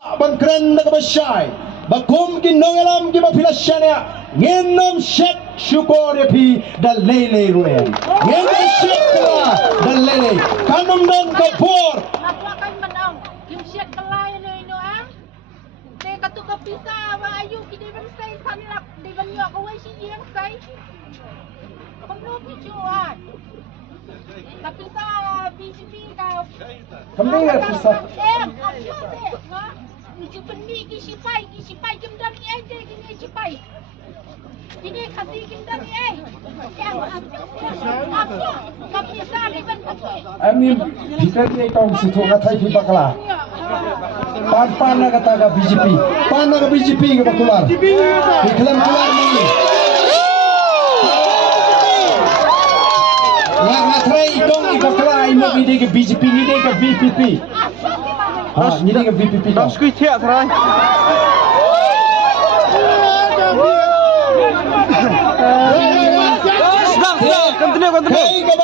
ban keren na kabasyay bakum kinong alam ki mapilasya ngenom shek syukore pi dalele ruen ngenom shek kala dalele kanum don kapor nakuakan manang yung shek kalay no ino ang te katu kapisa wa ayu kini ban say sanlak di ban yo ko si yang say pagno pijuan kapisa BCP ka kami nga pisa Kmie Shipai kim dan ni ai kini Shipai kini Khasi kim dan ni ai Kmie sa ni ban ami bhitar ni tong sitho ka thai thi bakala pan na kata ka BJP pan na ka BJP ka bakular iklam kular ni la matrai itong ikakla imo ni ke BJP ni ke VPP ni ke VPP Đang squeeze thiệt thôi. Sedang, continue.